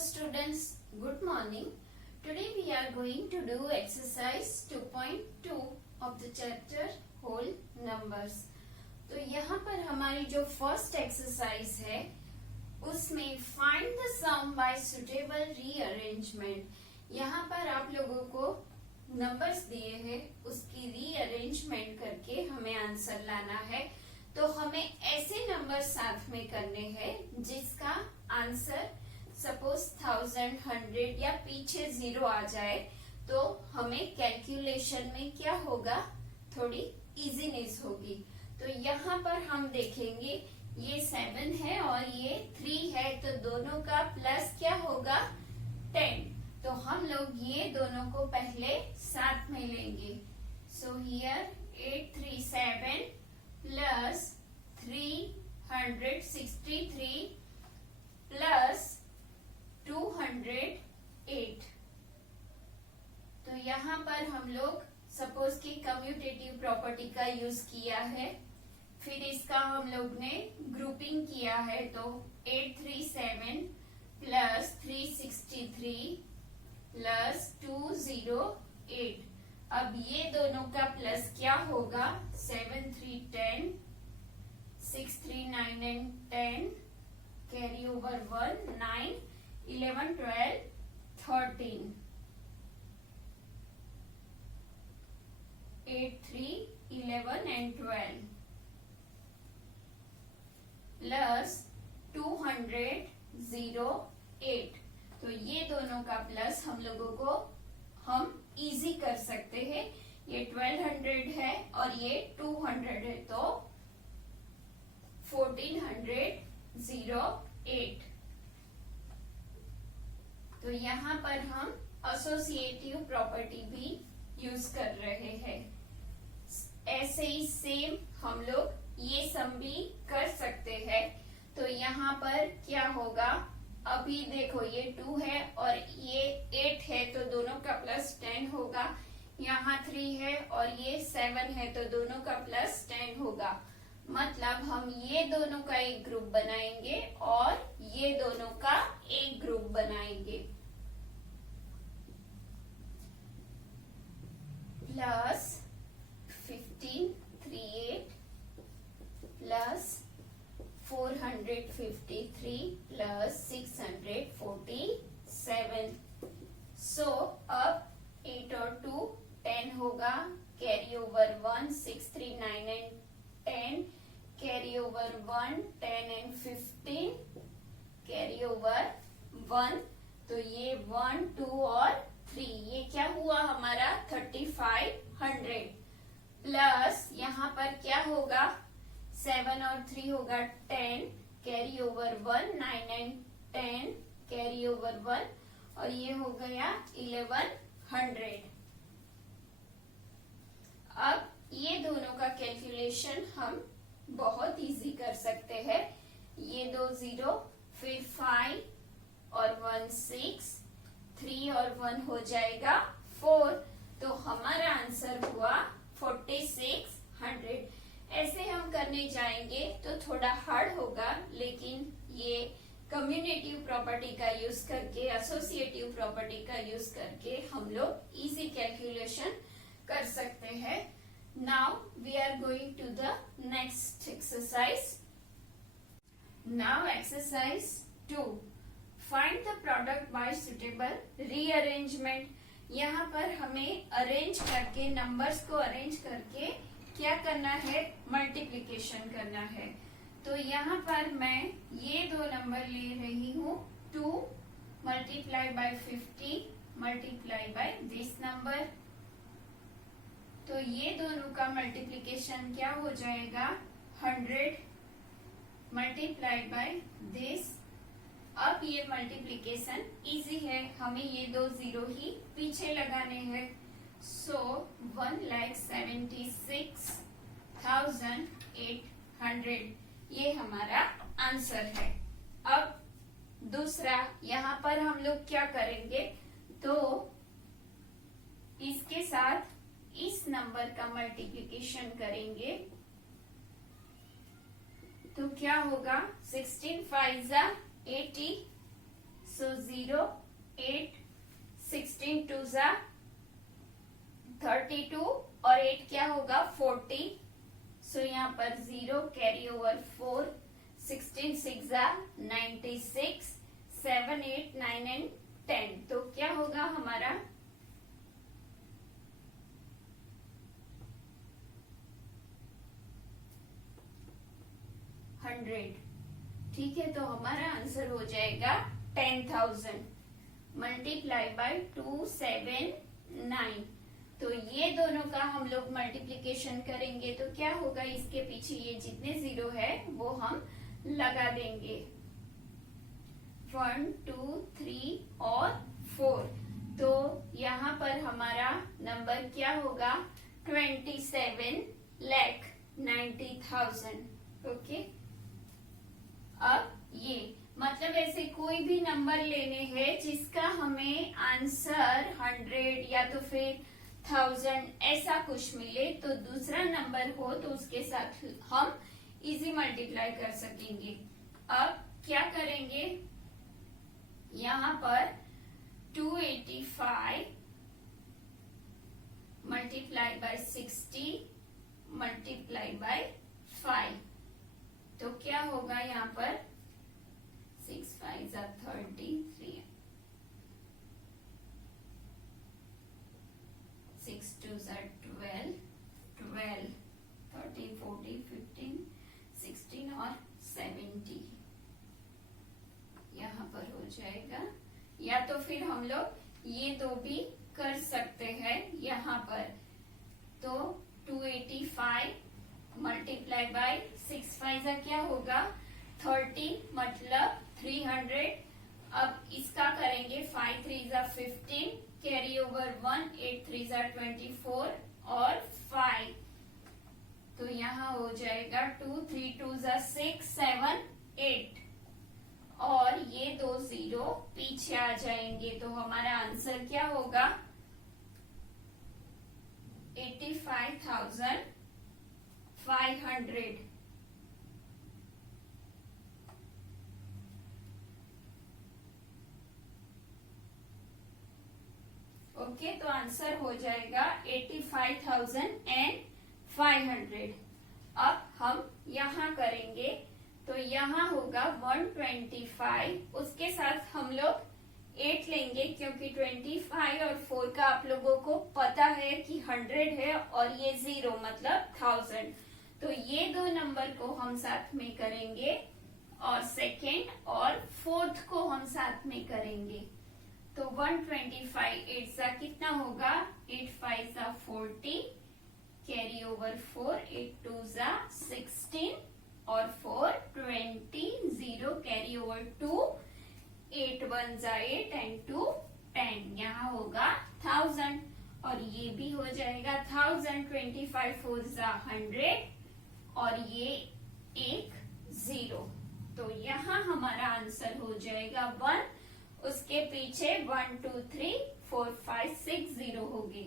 students, good morning. Today we are going to do exercise 2.2 of the chapter whole numbers. तो यहाँ पर हमारी जो फर्स्ट एक्सरसाइज है उसमें find the sum by suitable rearrangement. यहाँ पर आप लोगों को नंबर्स दिए हैं, उसकी रीअरेंजमेंट करके हमें आंसर लाना है. तो हमें ऐसे नंबर साथ में करने हैं जिसका आंसर सपोज 1000, 100 या पीछे 0 आ जाए तो हमें कैलकुलेशन में क्या होगा, थोड़ी इजीनेस होगी. तो यहाँ पर हम देखेंगे ये 7 है और ये 3 है, तो दोनों का प्लस क्या होगा 10. तो हम लोग ये दोनों को पहले साथ में लेंगे. So here 837 plus 363 plus 208. तो यहाँ पर हम लोग सपोज की कम्यूटेटिव प्रॉपर्टी का यूज किया है, फिर इसका हम लोग ने ग्रुपिंग किया है. तो 837 प्लस 363 प्लस 208. अब ये दोनों का प्लस क्या होगा 7 3 10, 6 3 9 and 10, carry over 1 9, 11 12 13, 8 3 11 and 12 plus 208. तो ये दोनों का प्लस हम लोगों को हम इजी कर सकते हैं. ये 1200 है और ये 200 है, तो 1408. तो यहाँ पर हम एसोसिएटिव प्रॉपर्टी भी यूज कर रहे हैं. ऐसे ही सेम हम लोग ये सम भी कर सकते हैं. तो यहाँ पर क्या होगा, अभी देखो ये 2 है और ये 8 है, तो दोनों का प्लस 10 होगा. यहाँ 3 है और ये 7 है, तो दोनों का प्लस 10 होगा. मतलब हम ये दोनों का एक ग्रुप बनाएंगे और ये दोनों का एक ग्रुप बनाएंगे. Plus 1538 plus 453 plus 647. सो अब 8 और 2 10 होगा, carry over 1 6 3 9 and 10, carry over 1 10 and 15, carry over 1. तो ये 1 2 और 3, ये क्या हुआ हमारा 3500. प्लस यहाँ पर क्या होगा 7 और 3 होगा 10, carry over 1 9 and 10, carry over 1, और ये हो गया 1100. अब ये दोनों का कैलकुलेशन हम बहुत इजी कर सकते हैं. ये 2 0, फिर 5 और 1 6, 3 और 1 हो जाएगा 4. तो हमारा आंसर हुआ 4600. ऐसे हम करने जाएंगे तो थोड़ा हार्ड होगा, लेकिन ये कम्युनेटिव प्रॉपर्टी का यूज करके, एसोसिएटिव प्रॉपर्टी का यूज करके हम लोग इजी कैलकुलेशन कर सकते हैं. Now we are going to the next exercise. Now exercise 2. Find the product by suitable rearrangement. यहाँ पर हमें अरेंज करके, नंबर्स को अरेंज करके क्या करना है, मल्टीप्लिकेशन करना है. तो यहाँ पर मैं ये दो नंबर ले रही हूँ, 2 multiply by 50 multiply by this number. तो ये दोनों का मल्टीप्लिकेशन क्या हो जाएगा 100 मल्टीप्लाई बाय दिस. अब ये मल्टीप्लिकेशन इजी है, हमें ये 2 0 ही पीछे लगाने हैं. सो 1,76,800 ये हमारा आंसर है. अब दूसरा, यहाँ पर हम लोग क्या करेंगे, तो इसके साथ इस नंबर का मल्टीप्लिकेशन करेंगे. तो क्या होगा 16 5 80, सो 0, 8, 16 टू जा 32 और 8 क्या होगा 40, सो यहाँ पर 0 कैरी ओवर 4, 16 6 जा 96, 7 8 9 एंड 10, तो क्या होगा हमारा 100। ठीक है, तो हमारा आंसर हो जाएगा 10,000 मल्टीप्लाई बाय 279। तो ये दोनों का हम लोग मल्टीप्लीकेशन करेंगे तो क्या होगा, इसके पीछे ये जितने जीरो है वो हम लगा देंगे, 1 2 3 और 4। तो यहाँ पर हमारा नंबर क्या होगा 27,90,000। ओके, अब ये मतलब ऐसे कोई भी नंबर लेने हैं जिसका हमें आंसर 100 या तो फिर 1000 ऐसा कुछ मिले, तो दूसरा नंबर हो तो उसके साथ हम इजी मल्टीप्लाई कर सकेंगे। अब क्या करेंगे, यहाँ पर 285 मल्टीप्लाई बाय 60 मल्टीप्लाई बाय 5, तो क्या होगा यहाँ पर 6 5 33, 6 2 12, 12 13 14 15 16 और 70 यहाँ पर हो जाएगा। या तो फिर हम लोग ये दो भी कर सकते हैं यहाँ पर, तो 285 मल्टीप्लाई बाय 6 5 क्या होगा 30 मतलब 300। अब इसका करेंगे 5 3 15 कैरी ओवर 1, 8 3 24 और 5, तो यहाँ हो जाएगा 2 3 2 6 7 8 और ये दो जीरो पीछे आ जाएंगे, तो हमारा आंसर क्या होगा 85,500। ओके, तो आंसर हो जाएगा 85,500। अब हम यहाँ करेंगे तो यहाँ होगा 125, उसके साथ हम लोग 8 लेंगे क्योंकि 25 और 4 का आप लोगों को पता है कि 100 है और ये 0 मतलब 1000, तो ये दो नंबर को हम साथ में करेंगे और सेकेंड और फोर्थ को हम साथ में करेंगे। तो 125 8 सा कितना होगा 8 5 सा 40 कैरी ओवर 4, 8 2 सा 16 और 4 20 0 कैरी ओवर 2, 8 1 जा 8 एंड 2 10, यहाँ होगा 1000 और ये भी हो जाएगा 1000। 25 4 जा 100 और ये एक 0, तो यहाँ हमारा आंसर हो जाएगा 1, उसके पीछे 1 2 3 4 5 6 0 होगी,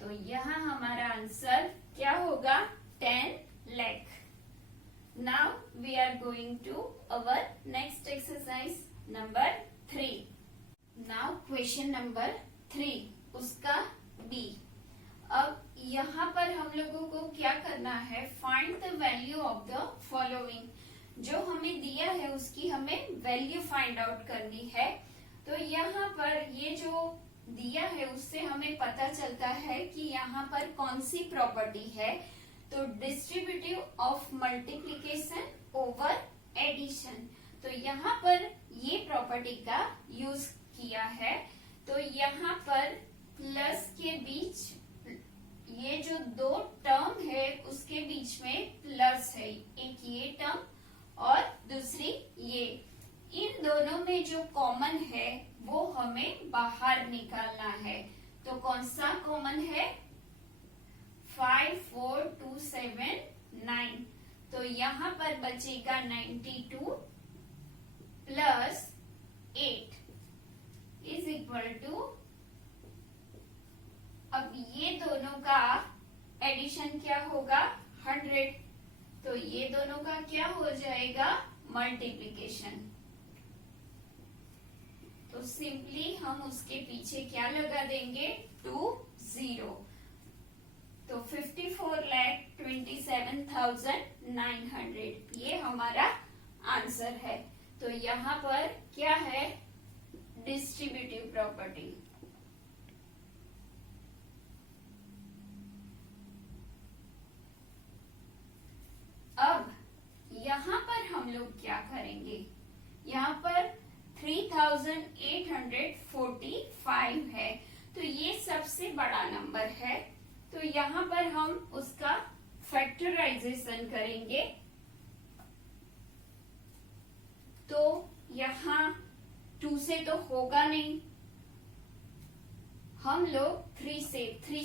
तो यहाँ हमारा आंसर क्या होगा 10 lakh. Now we are going to our next exercise number 3। Now question number 3 उसका बी। अब यहाँ पर हम लोगों को क्या करना है, find the value of the following, जो हमें दिया है उसकी हमें वैल्यू फाइंड आउट करनी है। तो यहाँ पर ये जो दिया है उससे हमें पता चलता है कि यहाँ पर कौन सी प्रॉपर्टी है, तो distributive of multiplication over addition, तो यहाँ पर ये प्रॉपर्टी का यूज किया है। तो यहाँ पर प्लस के बीच ये जो दो टर्म है उसके बीच में प्लस है, एक ये टर्म और दूसरी ये, इन दोनों में जो कॉमन है वो हमें बाहर निकालना है। तो कौन सा कॉमन है 5 4 2 7 9, तो यहाँ पर बचेगा 92 प्लस 8 इज इक्वल टू, अब ये दोनों का एडिशन क्या होगा 100, तो ये दोनों का क्या हो जाएगा, मल्टीप्लीकेशन। तो सिंपली हम उसके पीछे क्या लगा देंगे, 2 0। तो 54,27,900 ये हमारा आंसर है। तो यहाँ पर क्या है, डिस्ट्रीब्यूटिव प्रॉपर्टी। अब यहाँ पर हम लोग क्या करेंगे, यहाँ पर 3,845 है, तो ये सबसे बड़ा नंबर है। तो यहाँ पर हम उसका फैक्टराइजेशन करेंगे। तो यहाँ 2 से तो होगा नहीं, हम लोग 3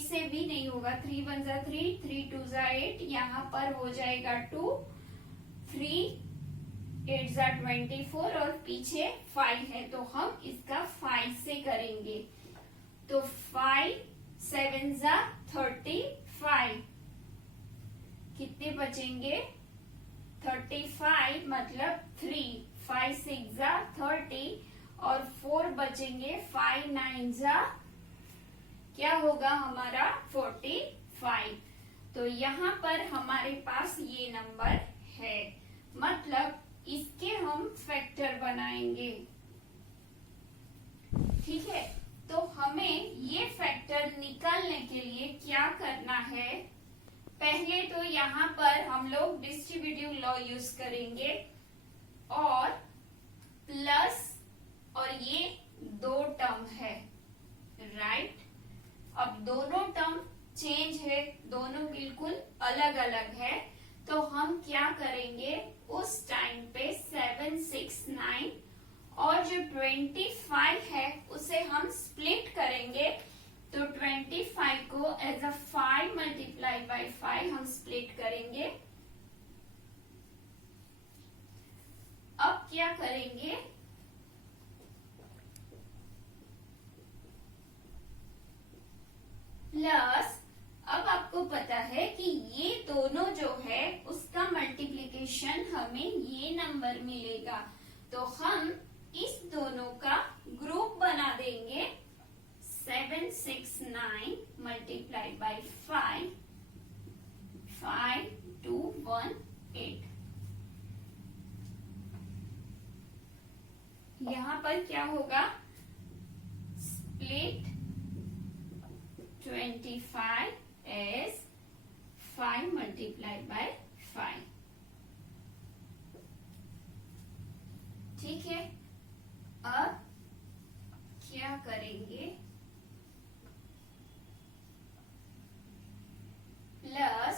से भी नहीं होगा। 3 1 जा 3, 3 2 जा 8, यहाँ पर हो जाएगा 2, 3 8 जा 24 और पीछे 5 है, तो हम इसका 5 से करेंगे। तो 5 7 जा 35, कितने बचेंगे, 35 मतलब 3, 5 6 जा 30 और 4 बचेंगे, 5 9 जा क्या होगा हमारा 45। तो यहाँ पर हमारे पास ये नंबर है, मतलब इसके हम फैक्टर बनाएंगे। ठीक है, तो हमें ये फैक्टर निकालने के लिए क्या करना है, पहले तो यहाँ पर हम लोग डिस्ट्रीब्यूटिव लॉ यूज करेंगे और प्लस, और ये 2 टर्म है, राइट। अब दोनों टर्म चेंज है, दोनों बिल्कुल अलग अलग है, तो हम क्या करेंगे, उस टाइम पे 7 6 9 और जो 25 है उसे हम स्प्लिट करेंगे। तो 25 को एज अ 5 मल्टीप्लाई बाई 5 हम स्प्लिट करेंगे। अब क्या करेंगे, प्लस, अब आपको पता है कि ये दोनों जो है उसका मल्टीप्लिकेशन हमें ये नंबर मिलेगा, तो हम इस दोनों का ग्रुप बना देंगे। 7 6 9 मल्टीप्लाई बाई 5, 5 2 1 8। यहाँ पर क्या होगा, स्प्लिट 25 as 5 multiplied by 5। ठीक है, अब क्या करेंगे, प्लस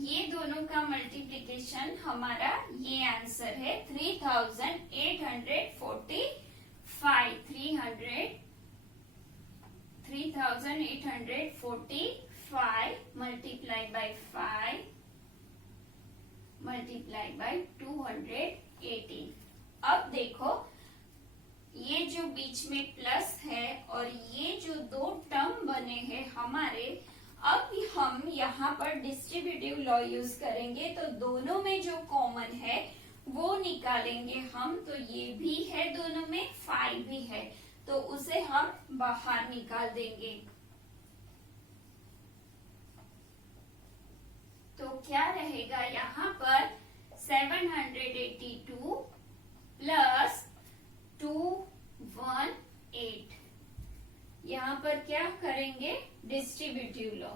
ये दोनों का मल्टीप्लिकेशन हमारा ये आंसर है 3,845 3,845 multiplied by 5 multiplied by 218। अब देखो ये जो बीच में प्लस है और ये जो 2 टर्म बने हैं हमारे, अब हम यहाँ पर डिस्ट्रीब्यूटिव लॉ यूज करेंगे, तो दोनों में जो कॉमन है वो निकालेंगे हम। तो ये भी है दोनों में, 5 भी है, तो उसे हम बाहर निकाल देंगे। तो क्या रहेगा यहाँ पर, 782 प्लस 218। यहाँ पर क्या करेंगे, डिस्ट्रीब्यूटिव लॉ।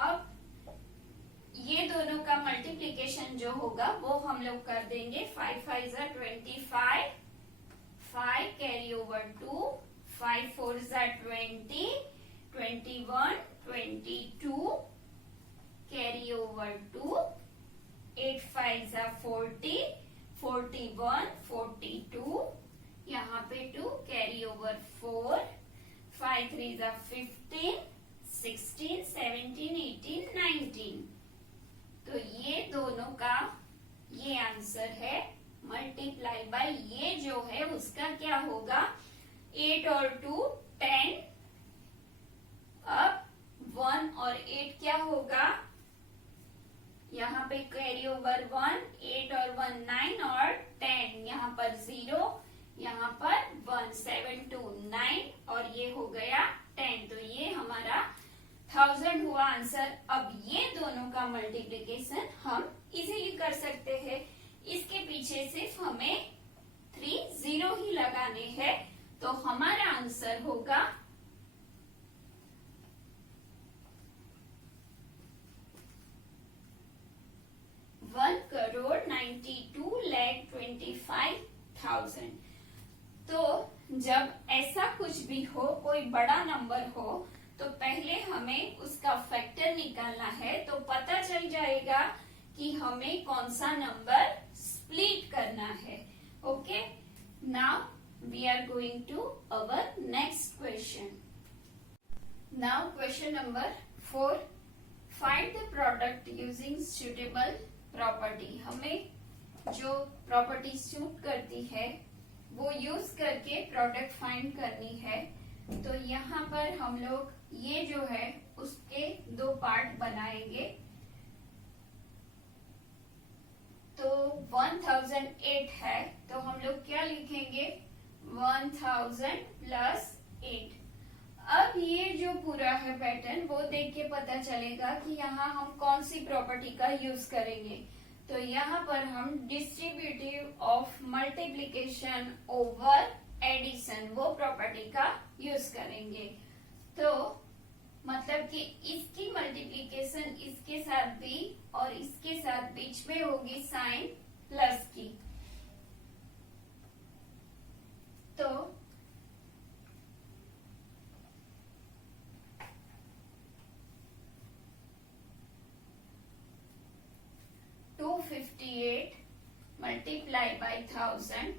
अब ये दोनों का मल्टीप्लिकेशन जो होगा वो हम लोग कर देंगे। 5 5 जा 25, 5 कैरी ओवर 2, 5 4 जा 20, 21 22 कैरी ओवर 2, 8 5 जा 40, 41 42, यहाँ पे 2 कैरी ओवर 4, 5 3 जा 15, 16 17 18 19। तो ये दोनों का ये आंसर है मल्टीप्लाई बाय ये जो है उसका क्या होगा 8 और 2 10। अब 1 और 8 क्या होगा यहाँ पे कैरी ओवर 1 8 और 1 9 और 10 यहाँ पर 0 यहाँ पर 1 7 2 9 और ये हो गया 10। तो ये हमारा 1000 हुआ आंसर। अब ये दोनों का मल्टीप्लिकेशन हम इजीली कर सकते हैं। इसके पीछे सिर्फ हमें 3 0 ही लगाने हैं तो हमारा आंसर होगा 1,92,25,000। तो जब ऐसा कुछ भी हो, कोई बड़ा नंबर हो, तो पहले हमें उसका फैक्टर निकालना है तो पता चल जाएगा कि हमें कौन सा नंबर स्प्लिट करना है। Okay, now we are going to our next question. Now question number 4, find the product using suitable property. हमें जो प्रॉपर्टी सूट करती है वो यूज करके प्रोडक्ट फाइंड करनी है। तो यहाँ पर हम लोग ये जो है उसके 2 पार्ट बनाएंगे। तो 1008 है तो हम लोग क्या लिखेंगे 1000 प्लस 8। अब ये जो पूरा है पैटर्न वो देख के पता चलेगा कि यहाँ हम कौन सी प्रॉपर्टी का यूज करेंगे। तो यहाँ पर हम distributive of multiplication over addition वो प्रॉपर्टी का यूज करेंगे। तो मतलब कि इसकी मल्टीप्लिकेशन इसके साथ भी और इसके साथ बीच में होगी साइन प्लस की। तो टू 258 मल्टीप्लाई बाय 1000,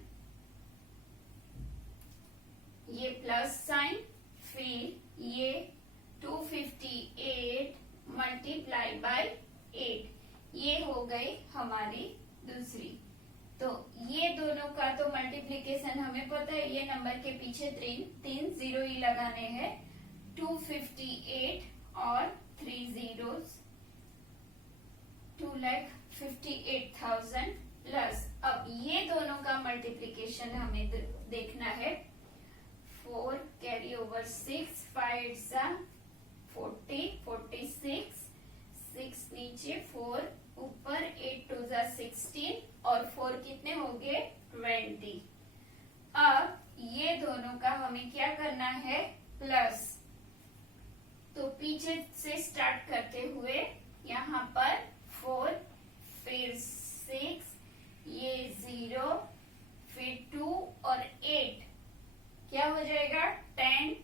ये प्लस साइन, फिर ये 258 मल्टीप्लाई बाय 8, ये हो गई हमारी दूसरी। तो ये दोनों का तो मल्टीप्लिकेशन हमें पता है, ये नंबर के पीछे 3 0 ही लगाने हैं। 258 और 3 zeros 2,58,000 प्लस अब ये दोनों का मल्टीप्लिकेशन हमें देखना है। 4 कैरी ओवर 6 5 40 46 6 नीचे 4 ऊपर 8 2 16 और 4 कितने हो गए 20। अब ये दोनों का हमें क्या करना है प्लस। तो पीछे से स्टार्ट करते हुए यहाँ पर 4 फिर 6 ये 0 फिर 2 और 8 क्या हो जाएगा 10।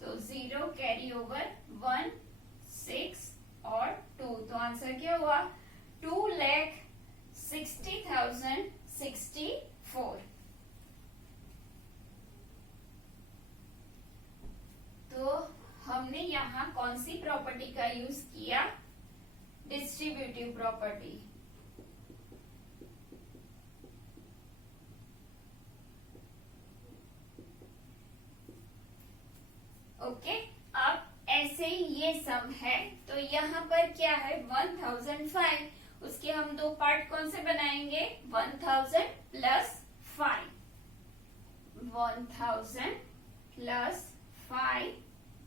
तो 0 कैरी ओवर 1 6 और 2 तो आंसर क्या हुआ 2,60,064। तो हमने यहाँ कौन सी प्रॉपर्टी का यूज किया डिस्ट्रीब्यूटिव प्रॉपर्टी। ओके, अब ऐसे ही ये सम है तो यहाँ पर क्या है 1005, उसके हम 2 पार्ट कौन से बनाएंगे 1000 प्लस 5, 1000 प्लस 5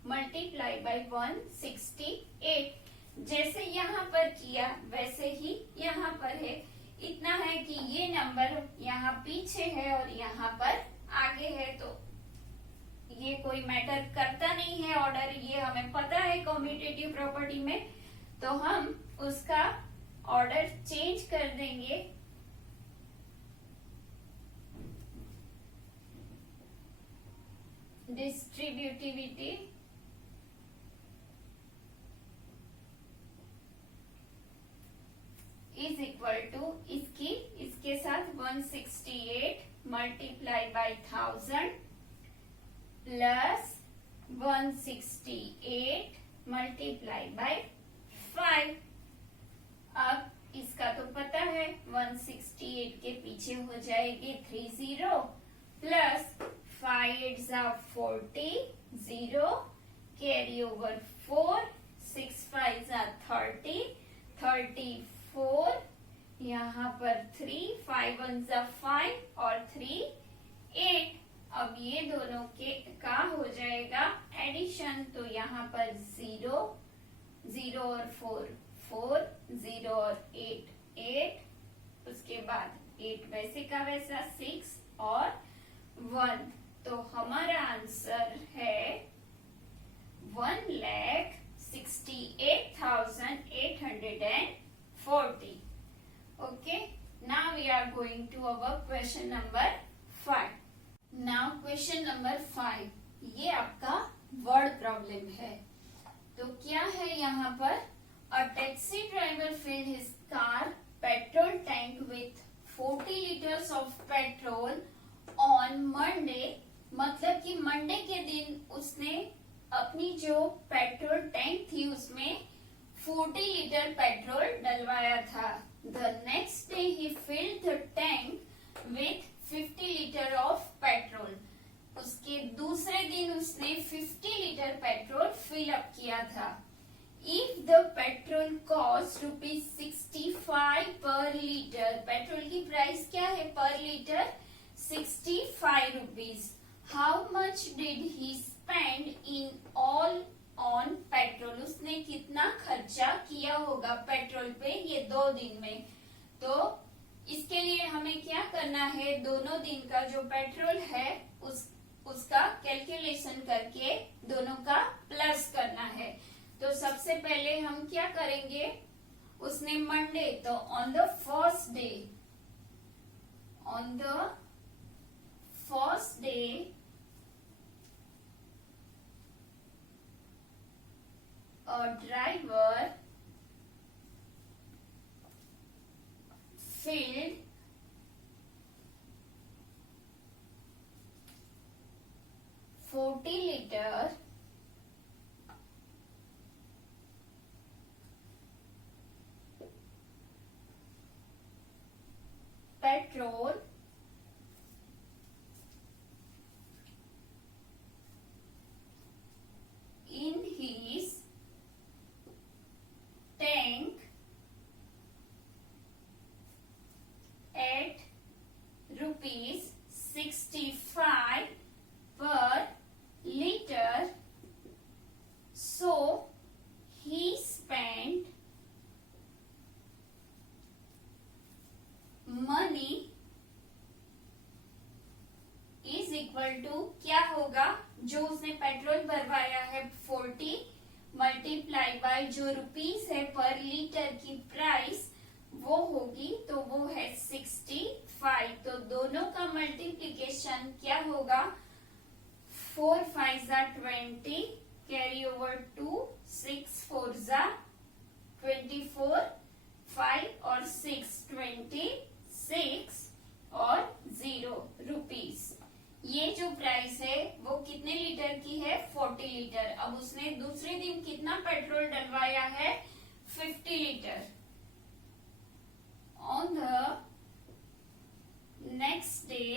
मल्टीप्लाई बाय 168। जैसे यहाँ पर किया वैसे ही यहाँ पर है। इतना है कि ये नंबर यहाँ पीछे है और यहाँ पर आगे है तो ये कोई मैटर करता नहीं है ऑर्डर, ये हमें पता है कॉम्यूटेटिव प्रॉपर्टी में। तो हम उसका ऑर्डर चेंज कर देंगे। डिस्ट्रीब्यूटिविटी इज इक्वल टू इसके साथ 168 multiply by 1000 plus 168 multiply by 5। अब इसका तो पता है 168 के पीछे हो जाएगी 30 प्लस 5 8 जा 40 0 कैरी ओवर 4 6 5 जा 30 34 यहाँ पर 3 5 1 जा 5 और 3 8। अब ये दोनों के का हो जाएगा एडिशन, तो यहाँ पर 0 0 और 4 4 0 और 8 8, उसके बाद 8 वैसे का वैसा 6 और 1। तो हमारा आंसर है 1,68,840. Okay, now we are going to our question number 5. Now question number 5, ये आपका वर्ड प्रॉब्लम है। तो क्या है यहाँ पर, a taxi driver filled his car petrol tank with 40 liters of petrol on Monday, मतलब कि मंडे के दिन उसने अपनी जो पेट्रोल टैंक थी उसमें 40 लीटर पेट्रोल डलवाया था। The next day he filled the tank with 50 litre of petrol. उसके दूसरे दिन उसने 50 लीटर पेट्रोल फिल अप किया था। If the petrol cost ₹65 per liter, petrol की प्राइस क्या है पर litre 65 rupees. How much did he spend in all on petrol? उसने कितना खर्चा किया होगा पेट्रोल पे ये 2 दिन में। तो इसके लिए हमें क्या करना है, दोनों दिन का जो पेट्रोल है उसका कैलकुलेशन करके दोनों का प्लस करना है। तो सबसे पहले हम क्या करेंगे, उसने मंडे, तो on the first day a driver filled 40 liter petrol in his tank at ₹65 per liter. So he spent money is equal to, क्या होगा, जो उसने पेट्रोल भरवाया है 40 मल्टीप्लाई बाय जो रुपीस है पर लीटर की प्राइस वो होगी, तो वो है 65। तो दोनों का मल्टीप्लीकेशन क्या होगा, 4 5 जा 20 कैरी ओवर 2 6 4 जा 24 5 और 6 26 और 0 रुपीस। ये जो प्राइस है वो कितने लीटर की है, 40 लीटर। अब उसने दूसरे दिन कितना पेट्रोल डलवाया है, 50 litre. On the next day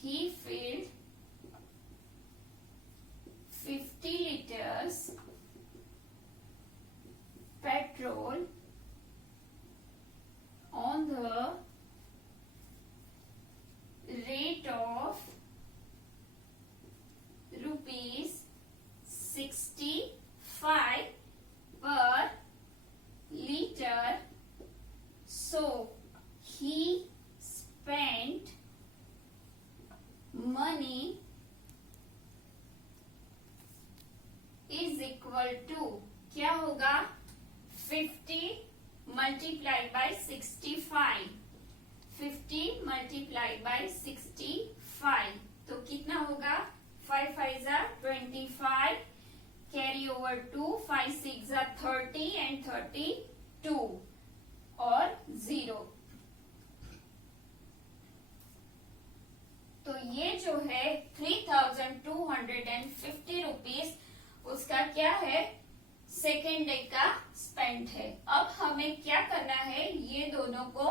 he filled 50 liters petrol on the rate of ₹65 per liter. So he spent money is equal to, क्या होगा, 50 मल्टीप्लाई बाय 65, 50 मल्टीप्लाई बाय 65, तो कितना होगा, 5 5 जा 25 कैरी ओवर 2 5 6 जा 30 एंड 32 और 0। तो ये जो है 3,250 रुपीस उसका क्या है, सेकेंड डे का स्पेंट है। अब हमें क्या करना है, ये दोनों को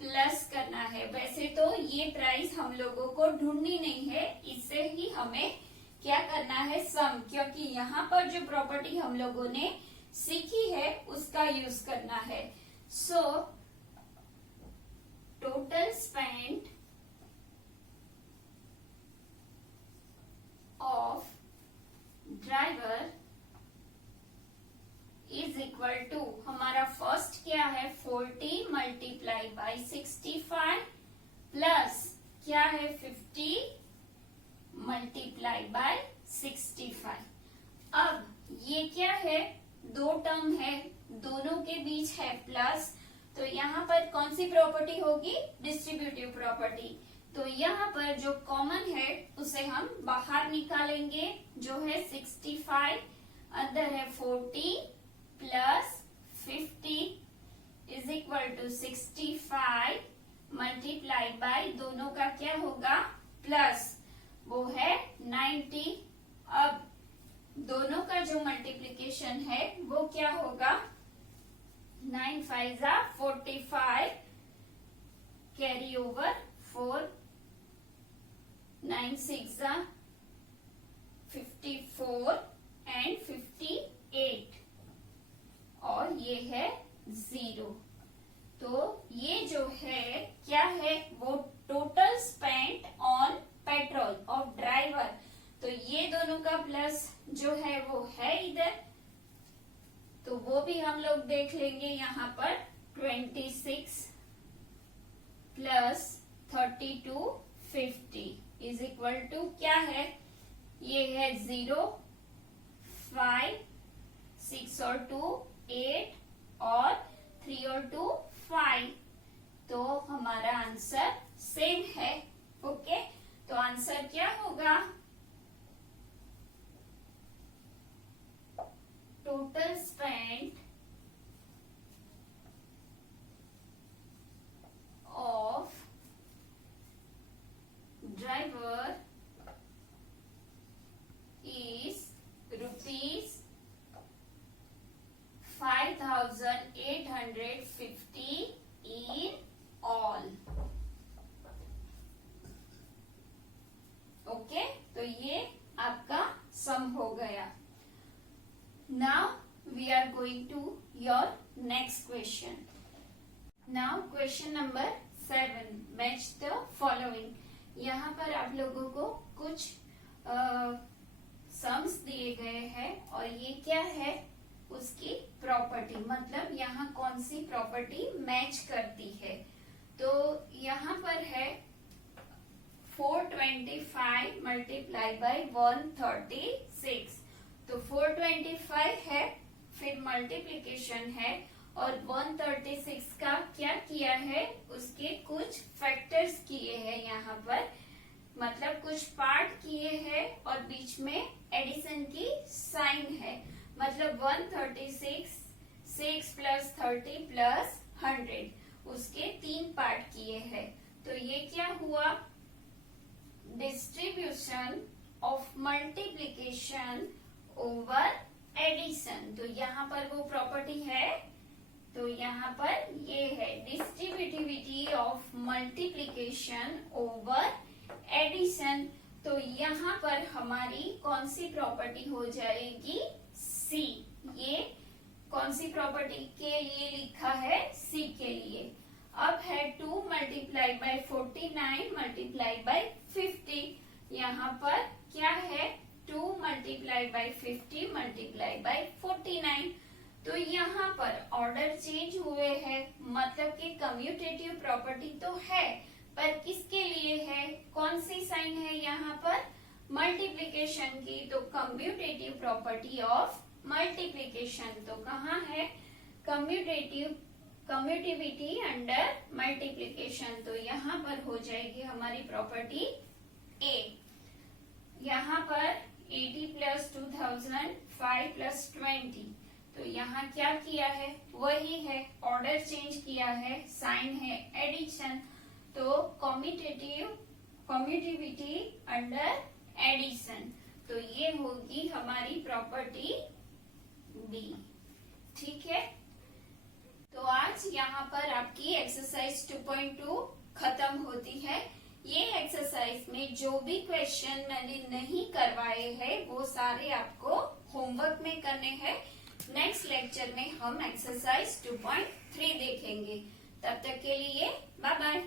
प्लस करना है। वैसे तो ये प्राइस हम लोगों को ढूंढनी नहीं है, इससे ही हमें क्या करना है, सम, क्योंकि यहाँ पर जो प्रॉपर्टी हम लोगों ने सीखी है उसका यूज करना है। So total spend of driver is equal to, हमारा फर्स्ट क्या है, 40 मल्टीप्लाई बाई 65 प्लस क्या है, 50 मल्टीप्लाई बाय 65। अब ये क्या है, दो टर्म है, दोनों के बीच है प्लस, तो यहाँ पर कौन सी प्रॉपर्टी होगी, डिस्ट्रीब्यूटिव प्रॉपर्टी। तो यहाँ पर जो कॉमन है उसे हम बाहर निकालेंगे, जो है 65, अंदर है 40 plus 50 is equal to 65 multiply by, दोनों का क्या होगा, प्लस, वो है 90। अब दोनों का जो मल्टीप्लिकेशन है वो क्या होगा, 9 5 जा 45, कैरी ओवर 4, 9 6 जा 54 एंड 58, और ये है 0। तो ये जो है क्या है, वो total spent on petrol of driver. तो ये दोनों का प्लस जो है वो है इधर, तो वो भी हम लोग देख लेंगे। यहाँ पर 26 प्लस 32 50 इज इक्वल टू क्या है, ये है 0 5 6 और 2 8 और 3 और 2 5, तो हमारा आंसर सेम है। ओके, तो आंसर क्या होगा, total spend of driver is rupees 5850 in all। Okay, तो ये आपका सम हो गया। Now we are going to your next question. Now question number 7, match the following. यहाँ पर आप लोगों को कुछ सम्स दिए गए हैं और ये क्या है, उसकी प्रॉपर्टी, मतलब यहाँ कौन सी प्रॉपर्टी मैच करती है। तो यहाँ पर है 425 मल्टीप्लाई बाई 136, तो 425 है, फिर मल्टीप्लीकेशन है, और 136 का क्या किया है, उसके कुछ फैक्टर्स किए हैं यहाँ पर, मतलब कुछ पार्ट किए हैं और बीच में एडिशन की साइन है, मतलब 136 6 प्लस 30 प्लस 100, उसके 3 पार्ट किए हैं। तो ये क्या हुआ, distribution of multiplication over addition. तो यहाँ पर वो प्रॉपर्टी है, तो यहाँ पर ये है distributivity of multiplication over addition. तो यहाँ पर हमारी कौन सी प्रॉपर्टी हो जाएगी, सी। ये कौन सी प्रॉपर्टी के लिए लिखा है, सी के लिए। अब है 2 मल्टीप्लाई बाई 49 मल्टीप्लाई बाई 50, यहाँ पर क्या है, 2 मल्टीप्लाई बाई 50 मल्टीप्लाई बाई 49। तो यहाँ पर ऑर्डर चेंज हुए हैं, मतलब कि कम्यूटेटिव प्रॉपर्टी तो है, पर किसके लिए है, कौन सी साइन है यहाँ पर, मल्टीप्लिकेशन की। तो कम्यूटेटिव प्रॉपर्टी ऑफ मल्टीप्लिकेशन, तो कहाँ है, कम्यूटिविटी अंडर मल्टीप्लिकेशन, तो यहाँ पर हो जाएगी हमारी प्रॉपर्टी ए। यहाँ पर 80 प्लस 2000 5 प्लस 20, तो यहाँ क्या किया है, वही है, ऑर्डर चेंज किया है, साइन है एडिशन, तो कम्यूटिविटी अंडर एडिशन, तो ये होगी हमारी प्रॉपर्टी बी। ठीक है, तो आज यहाँ पर आपकी एक्सरसाइज 2.2 खत्म होती है। ये एक्सरसाइज में जो भी क्वेश्चन मैंने नहीं करवाए हैं वो सारे आपको होमवर्क में करने हैं। नेक्स्ट लेक्चर में हम एक्सरसाइज 2.3 देखेंगे। तब तक के लिए बाय बाय।